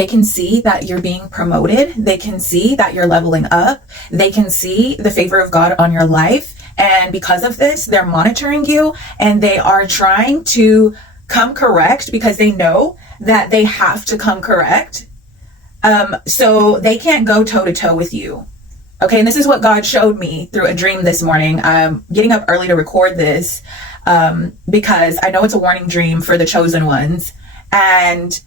They can see that you're being promoted. They can see that you're leveling up. They can see the favor of God on your life. And because of this, they're monitoring you and they are trying to come correct because they know that they have to come correct. So they can't go toe to toe with you. Okay. And this is what God showed me through a dream this morning. I'm getting up early to record this, because I know it's a warning dream for the chosen ones, and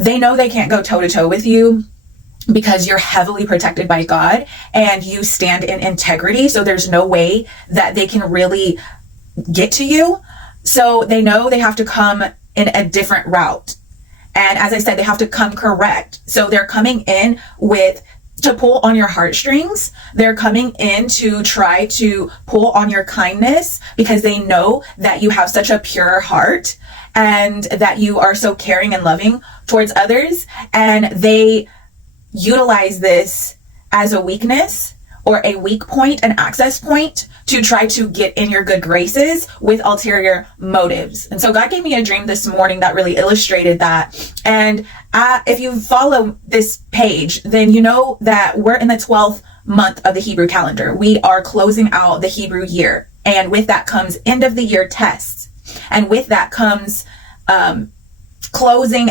they know they can't go toe to toe with you because you're heavily protected by God and you stand in integrity. So there's no way that they can really get to you. So they know they have to come in a different route. And as I said, they have to come correct. So they're coming in to pull on your heartstrings. They're coming in to try to pull on your kindness because they know that you have such a pure heart and that you are so caring and loving towards others. And they utilize this as a weakness or a weak point, an access point to try to get in your good graces with ulterior motives. And so God gave me a dream this morning that really illustrated that. And if you follow this page, then you know that we're in the 12th month of the Hebrew calendar. We are closing out the Hebrew year. And with that comes end of the year tests. And with that comes closing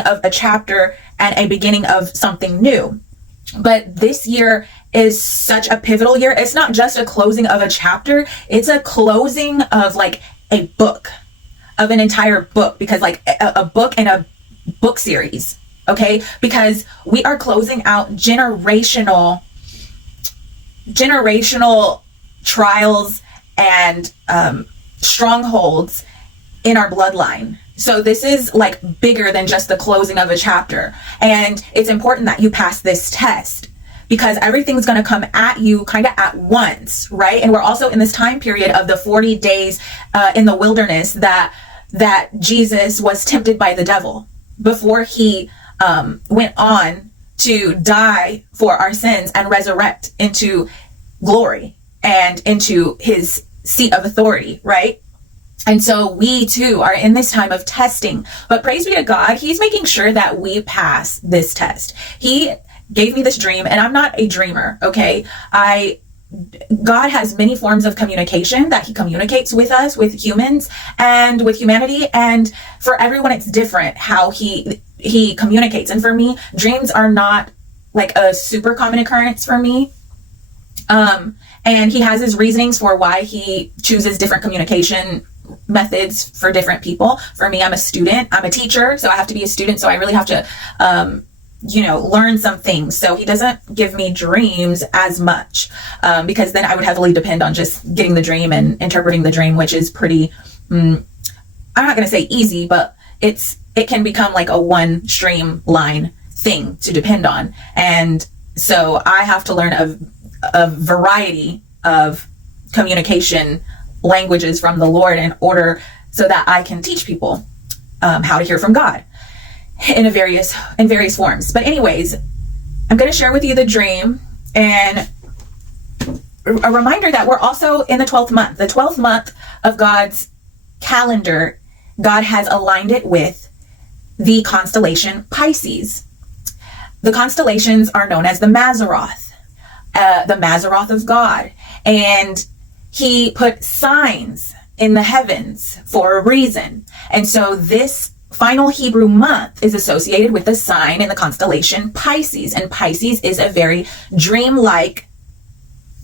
of a chapter and a beginning of something new. But this year is such a pivotal year. It's not just a closing of a chapter. It's a closing of like a book, of an entire book, because like a book and a book series. Okay. Because we are closing out generational trials and strongholds in our bloodline. So this is like bigger than just the closing of a chapter. And it's important that you pass this test because everything's going to come at you kind of at once, right? And we're also in this time period of the 40 days in the wilderness that Jesus was tempted by the devil before he went on to die for our sins and resurrect into glory and into his seat of authority, right? And so we too are in this time of testing, but praise be to God, he's making sure that we pass this test. He gave me this dream and I'm not a dreamer. Okay. God has many forms of communication that he communicates with us, with humans and with humanity. And for everyone, it's different how he communicates. And for me, dreams are not like a super common occurrence for me. And he has his reasonings for why he chooses different communication methods for different people. For me, I'm a student, I'm a teacher, so I have to be a student. So I really have to, learn some things. So he doesn't give me dreams as much, because then I would heavily depend on just getting the dream and interpreting the dream, which is pretty, I'm not going to say easy, but it can become like a one streamline thing to depend on. And so I have to learn a variety of communication languages from the Lord in order so that I can teach people how to hear from God in various forms. But anyways, I'm going to share with you the dream and a reminder that we're also in the 12th month. The 12th month of God's calendar, God has aligned it with the constellation Pisces. The constellations are known as the Mazzaroth of God. And he put signs in the heavens for a reason. And so this final Hebrew month is associated with the sign in the constellation Pisces. And Pisces is a very dreamlike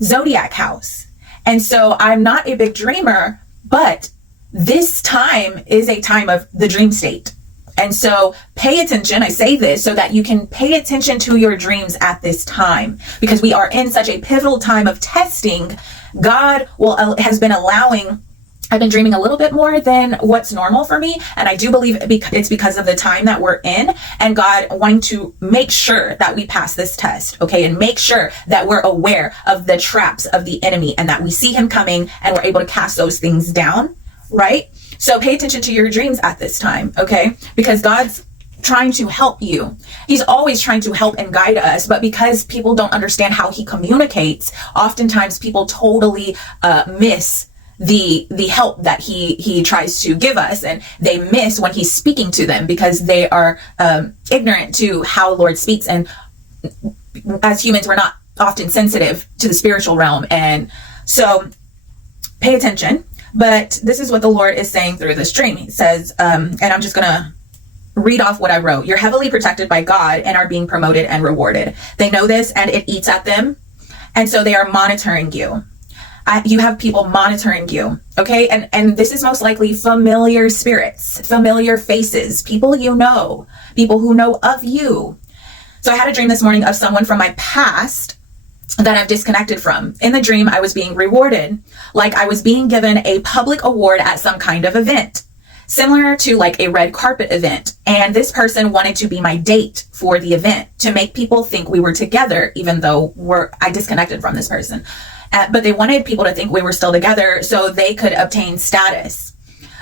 zodiac house. And so I'm not a big dreamer, but this time is a time of the dream state. And so pay attention. I say this so that you can pay attention to your dreams at this time, because we are in such a pivotal time of testing. God has been allowing, I've been dreaming a little bit more than what's normal for me. And I do believe it's because of the time that we're in and God wanting to make sure that we pass this test. Okay. And make sure that we're aware of the traps of the enemy and that we see him coming and we're able to cast those things down. Right. So pay attention to your dreams at this time. Okay. Because God's trying to help you. He's always trying to help and guide us, but because people don't understand how he communicates, oftentimes people totally miss the help that he tries to give us, and they miss when he's speaking to them because they are ignorant to how the Lord speaks. And as humans, we're not often sensitive to the spiritual realm, and so pay attention. But this is what the Lord is saying through this dream. He says, and I'm just gonna read off what I wrote. You're heavily protected by God and are being promoted and rewarded. They know this, and it eats at them, and so they are monitoring you. You have people monitoring you, okay? And this is most likely familiar spirits, familiar faces, people you know, people who know of you. So I had a dream this morning of someone from my past that I've disconnected from. In the dream, I was being rewarded, like I was being given a public award at some kind of event, similar to like a red carpet event. And this person wanted to be my date for the event to make people think we were together, even though I disconnected from this person. But they wanted people to think we were still together so they could obtain status.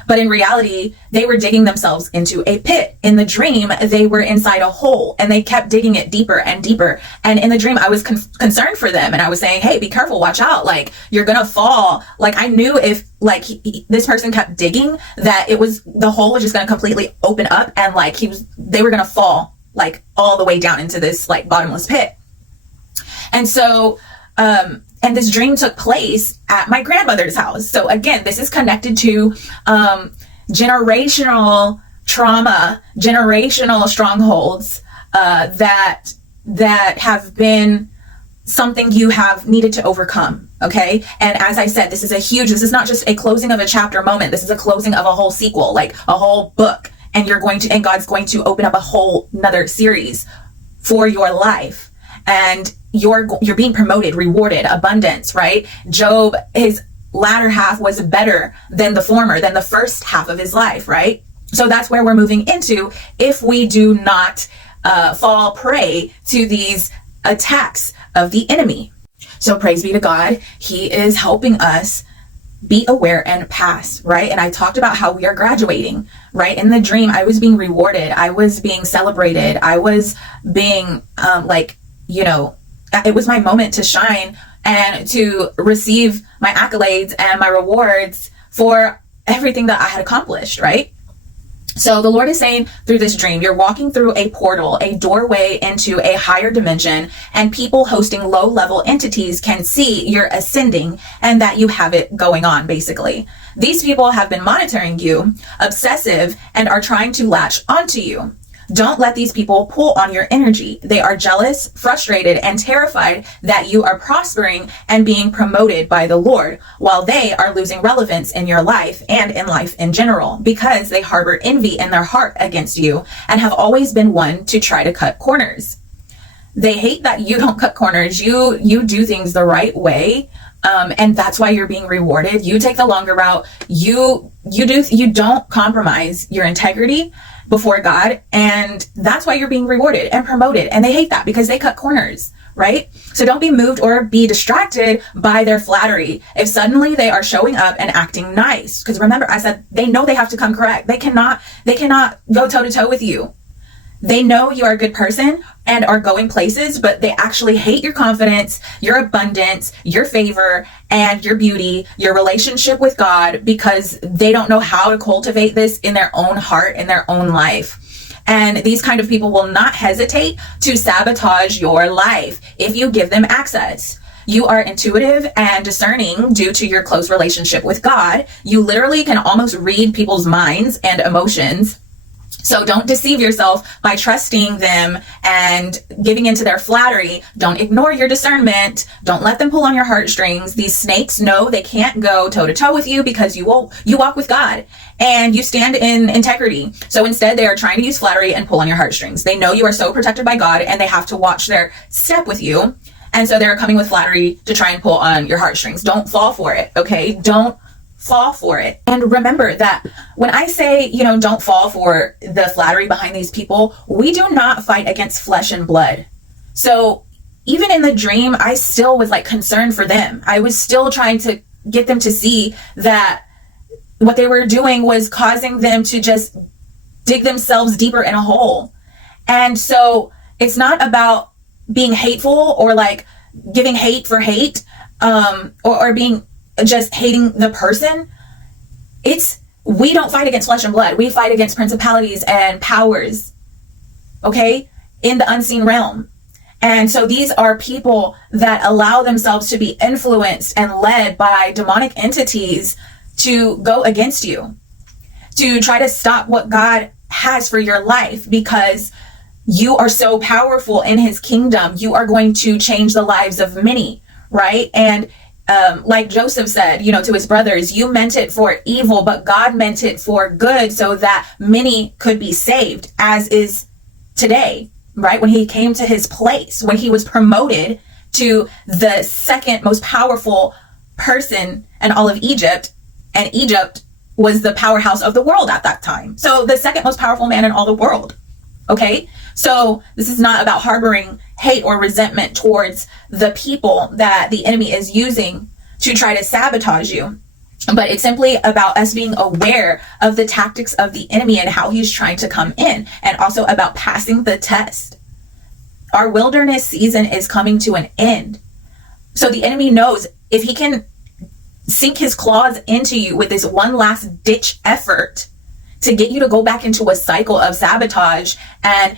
But in reality, they were digging themselves into a pit. In the dream, they were inside a hole and they kept digging it deeper and deeper. And in the dream, I was concerned for them. And I was saying, hey, be careful, watch out. Like, you're going to fall. Like, I knew if like this person kept digging, that the hole was just going to completely open up, and like they were going to fall like all the way down into this like bottomless pit. And so, and this dream took place at my grandmother's house. So again, this is connected to generational trauma, generational strongholds that have been something you have needed to overcome. Okay. And as I said, this is not just a closing of a chapter moment. This is a closing of a whole sequel, like a whole book. And God's going to open up a whole another series for your life. And you're being promoted, rewarded, abundance, right? Job, his latter half was better than the former, than the first half of his life, right? So that's where we're moving into if we do not fall prey to these attacks of the enemy. So praise be to God. He is helping us be aware and pass, right? And I talked about how we are graduating, right? In the dream, I was being rewarded. I was being celebrated. I was being it was my moment to shine and to receive my accolades and my rewards for everything that I had accomplished, right? So the Lord is saying through this dream, you're walking through a portal, a doorway into a higher dimension, and people hosting low-level entities can see you're ascending and that you have it going on, basically. These people have been monitoring you, obsessive, and are trying to latch onto you. Don't let these people pull on your energy. They are jealous, frustrated, and terrified that you are prospering and being promoted by the Lord, while they are losing relevance in your life and in life in general, because they harbor envy in their heart against you and have always been one to try to cut corners. They hate that you don't cut corners. You do things the right way. And that's why you're being rewarded. You take the longer route. You don't compromise your integrity before God, and that's why you're being rewarded and promoted. And they hate that because they cut corners, right? So don't be moved or be distracted by their flattery if suddenly they are showing up and acting nice. Because remember, I said they know they have to come correct. They cannot go toe to toe with you. They know you are a good person and are going places, but they actually hate your confidence, your abundance, your favor, and your beauty, your relationship with God, because they don't know how to cultivate this in their own heart, in their own life. And these kind of people will not hesitate to sabotage your life if you give them access. You are intuitive and discerning due to your close relationship with God. You literally can almost read people's minds and emotions. So don't deceive yourself by trusting them and giving into their flattery. Don't ignore your discernment. Don't let them pull on your heartstrings. These snakes know they can't go toe to toe with you because you walk with God and you stand in integrity. So instead, they are trying to use flattery and pull on your heartstrings. They know you are so protected by God and they have to watch their step with you. And so they're coming with flattery to try and pull on your heartstrings. Don't fall for it, okay? Don't fall for it. And remember that when I say, don't fall for the flattery behind these people, we do not fight against flesh and blood. So even in the dream, I still was like concerned for them. I was still trying to get them to see that what they were doing was causing them to just dig themselves deeper in a hole. And so it's not about being hateful or like giving hate for hate, or being just hating the person. We don't fight against flesh and blood. We fight against principalities and powers, okay, in the unseen realm. And so these are people that allow themselves to be influenced and led by demonic entities to go against you, to try to stop what God has for your life, because you are so powerful in his kingdom. You are going to change the lives of many, right? And like Joseph said, to his brothers, you meant it for evil, but God meant it for good so that many could be saved, as is today, right? When he came to his place, when he was promoted to the second most powerful person in all of Egypt, and Egypt was the powerhouse of the world at that time. So the second most powerful man in all the world. Okay. So this is not about harboring hate or resentment towards the people that the enemy is using to try to sabotage you, but it's simply about us being aware of the tactics of the enemy and how he's trying to come in, and also about passing the test. Our wilderness season is coming to an end. So the enemy knows if he can sink his claws into you with this one last ditch effort to get you to go back into a cycle of sabotage and,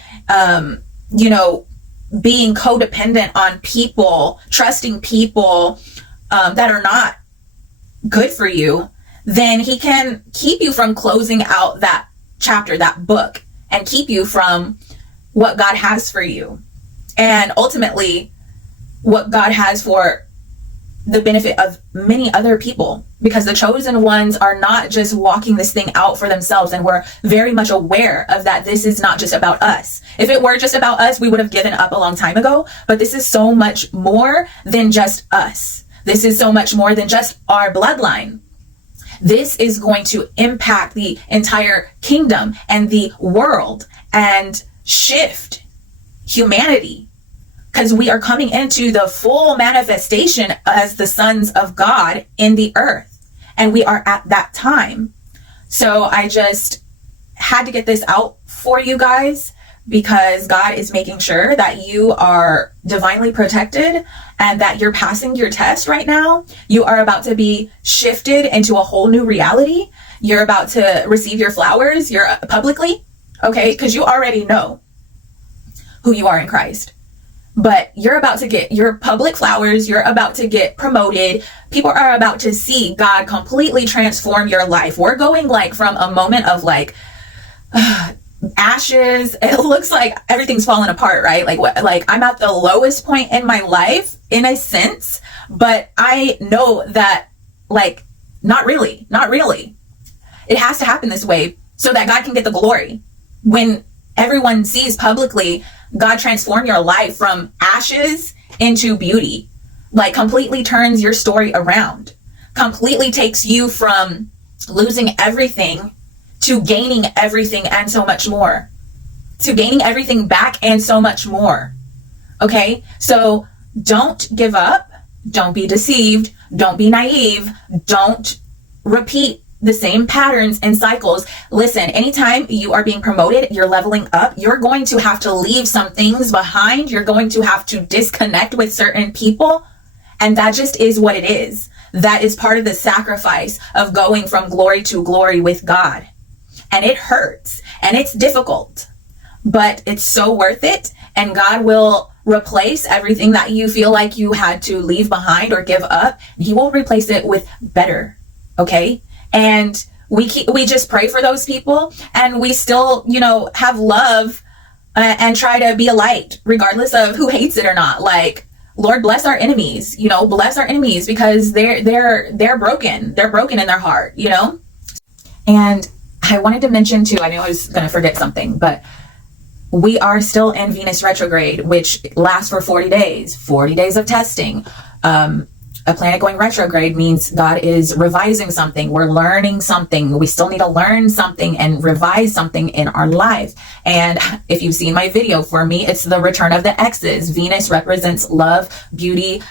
being codependent on people, trusting people that are not good for you, then he can keep you from closing out that chapter, that book, and keep you from what God has for you. And ultimately, what God has for the benefit of many other people, because the chosen ones are not just walking this thing out for themselves. And we're very much aware of that. This is not just about us. If it were just about us, we would have given up a long time ago. But this is so much more than just us. This is so much more than just our bloodline. This is going to impact the entire kingdom and the world and shift humanity, because we are coming into the full manifestation as the sons of God in the earth. And we are at that time. So I just had to get this out for you guys, because God is making sure that you are divinely protected and that you're passing your test right now. You are about to be shifted into a whole new reality. You're about to receive your flowers. You're publicly, okay? Because you already know who you are in Christ. But you're about to get your public flowers. You're about to get promoted. People are about to see God completely transform your life. We're going from a moment of ashes. It looks like everything's falling apart, right? I'm at the lowest point in my life in a sense, but I know that not really. It has to happen this way so that God can get the glory. When everyone sees publicly God transform your life from ashes into beauty, completely turns your story around, completely takes you from losing everything to gaining everything and so much more, to gaining everything back and so much more. Okay. So don't give up. Don't be deceived. Don't be naive. Don't repeat the same patterns and cycles. Listen, anytime you are being promoted, you're leveling up, you're going to have to leave some things behind. You're going to have to disconnect with certain people. And that just is what it is. That is part of the sacrifice of going from glory to glory with God. And it hurts and it's difficult, but it's so worth it. And God will replace everything that you feel like you had to leave behind or give up. He will replace it with better. Okay. And we just pray for those people, and we still, have love and try to be a light regardless of who hates it or not. Lord, bless our enemies, bless our enemies, because they're broken. They're broken in their heart, And I wanted to mention too, I knew I was going to forget something, but we are still in Venus retrograde, which lasts for 40 days of testing. A planet going retrograde means God is revising something. We're learning something. We still need to learn something and revise something in our life. And if you've seen my video, for me, it's the return of the X's. Venus represents love, beauty,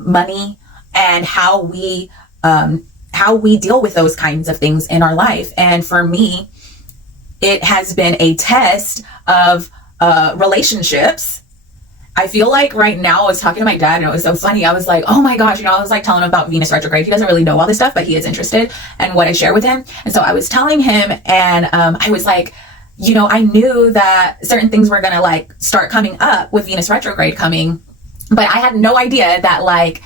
money, and how we deal with those kinds of things in our life. And for me, it has been a test of relationships I feel like right now I was talking to my dad and it was so funny. I was like, oh my gosh, I was like telling him about Venus retrograde. He doesn't really know all this stuff, but he is interested in what I share with him. And so I was telling him, and I was like, I knew that certain things were going to like start coming up with Venus retrograde coming, but I had no idea that like,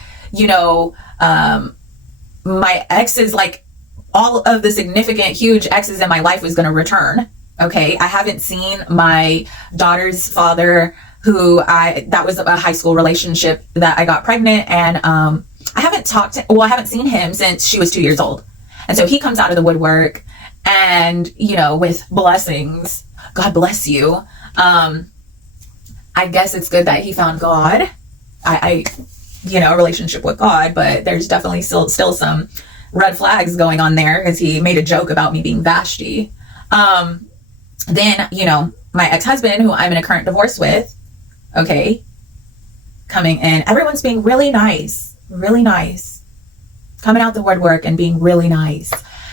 my exes, like all of the significant, huge exes in my life was going to return. Okay. I haven't seen my daughter's father, that was a high school relationship that I got pregnant, and I haven't seen him since she was 2 years old. And so he comes out of the woodwork, and, with blessings, God bless you. I guess it's good that he found God. A relationship with God, but there's definitely still some red flags going on there, because he made a joke about me being Vashti. Then, my ex-husband, who I'm in a current divorce with, okay, coming in, everyone's being really nice, coming out the woodwork and being really nice.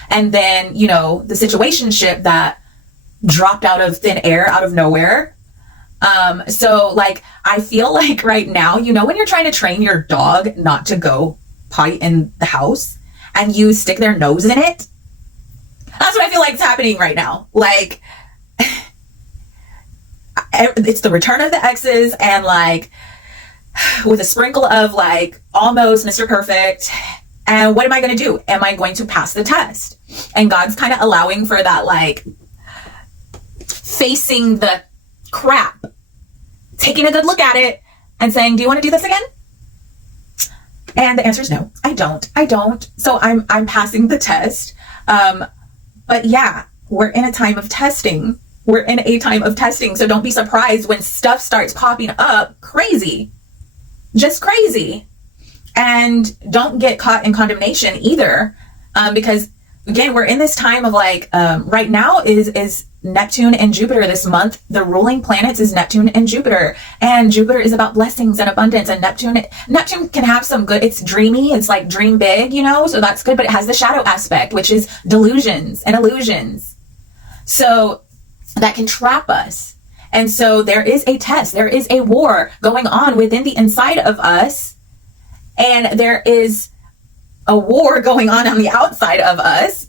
And then, the situationship that dropped out of thin air, out of nowhere. So like, I feel like right now, when you're trying to train your dog not to go potty in the house and you stick their nose in it, that's what I feel like is happening right now. Like, it's the return of the exes, and like with a sprinkle of like almost Mr. Perfect. And what am I going to do? Am I going to pass the test? And God's kind of allowing for that, like facing the crap, taking a good look at it and saying, do you want to do this again? And the answer is no, I don't. So I'm passing the test. But yeah, we're in a time of testing. So don't be surprised when stuff starts popping up just crazy. And don't get caught in condemnation either. Because again, we're in this time of like, right now is Neptune and Jupiter this month. The ruling planets is Neptune and Jupiter is about blessings and abundance. And Neptune can have some good, it's dreamy. It's like dream big, so that's good, but it has the shadow aspect, which is delusions and illusions. So that can trap us. And so there is a test. There is a war going on within the inside of us. And there is a war going on the outside of us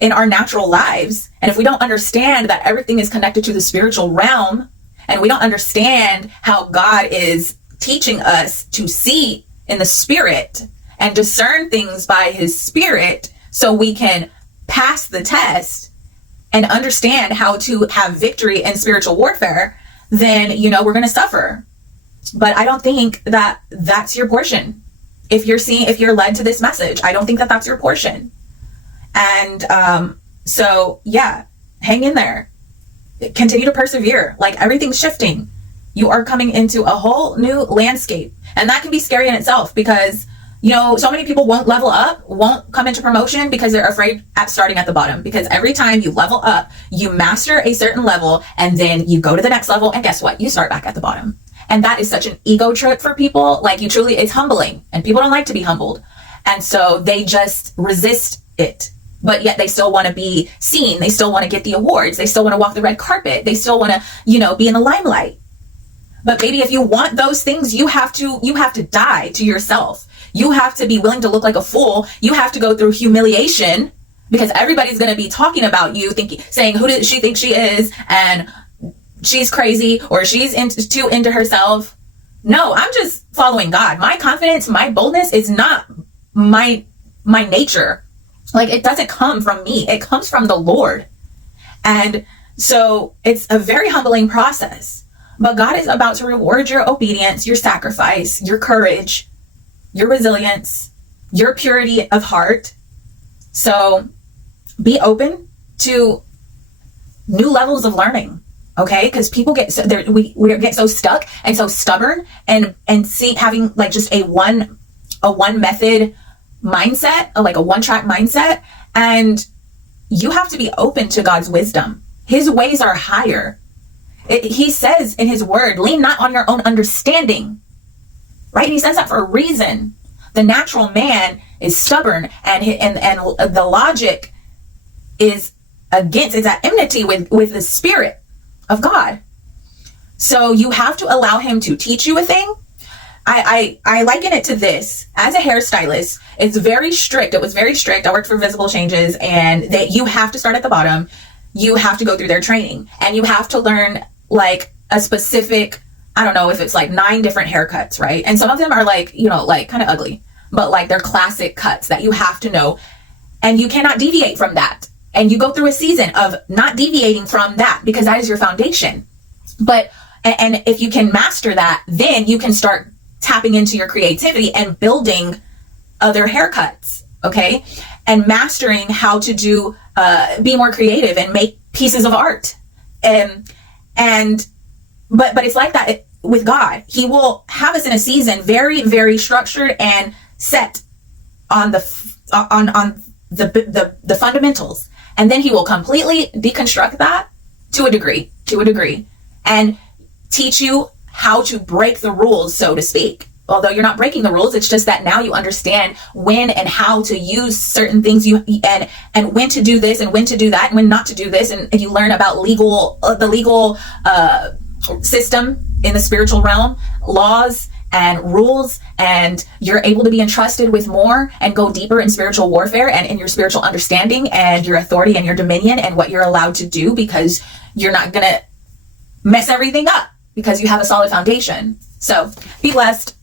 in our natural lives. And if we don't understand that everything is connected to the spiritual realm, and we don't understand how God is teaching us to see in the spirit and discern things by his spirit, so we can pass the test and understand how to have victory in spiritual warfare, then, we're going to suffer. But I don't think that that's your portion. If you're led to this message, I don't think that that's your portion. And so yeah, hang in there. Continue to persevere. Like, everything's shifting. You are coming into a whole new landscape. And that can be scary in itself, because so many people won't level up, won't come into promotion because they're afraid at starting at the bottom. Because every time you level up, you master a certain level, and then you go to the next level, and guess what? You start back at the bottom. And that is such an ego trip for people. Like, it's humbling, and people don't like to be humbled. And so they just resist it. But yet they still want to be seen. They still want to get the awards. They still want to walk the red carpet. They still want to, be in the limelight. But baby, if you want those things, you have to die to yourself. You have to be willing to look like a fool. You have to go through humiliation, because everybody's going to be talking about you, saying, who does she think she is? And she's crazy, or she's too into herself. No, I'm just following God. My confidence, my boldness is not my nature. Like, it doesn't come from me. It comes from the Lord. And so it's a very humbling process. But God is about to reward your obedience, your sacrifice, your courage, your resilience, your purity of heart. So be open to new levels of learning, okay? Because people get we get so stuck and so stubborn, and having like just a one method mindset, like a one track mindset. And you have to be open to God's wisdom. His ways are higher. He says in his word, lean not on your own understanding, right? He says that for a reason. The natural man is stubborn, and the logic is at enmity with the spirit of God. So you have to allow him to teach you a thing. I liken it to this. As a hairstylist, it's very strict. It was very strict. I worked for Visible Changes, and that you have to start at the bottom. You have to go through their training, and you have to learn like a specific, I don't know if it's like 9 different haircuts, right? And some of them are like, you know, like kind of ugly, but like they're classic cuts that you have to know, and you cannot deviate from that. And you go through a season of not deviating from that because that is your foundation. But, and if you can master that, then you can start tapping into your creativity and building other haircuts, okay? And mastering how to do, be more creative and make pieces of art. But it's like that with God. He will have us in a season very, very structured and set on the fundamentals. And then he will completely deconstruct that to a degree, and teach you how to break the rules, so to speak. Although you're not breaking the rules, it's just that now you understand when and how to use certain things, and when to do this and when to do that and when not to do this, and you learn about the legal system in the spiritual realm, laws and rules, and you're able to be entrusted with more and go deeper in spiritual warfare and in your spiritual understanding and your authority and your dominion and what you're allowed to do, because you're not gonna mess everything up because you have a solid foundation. So be blessed.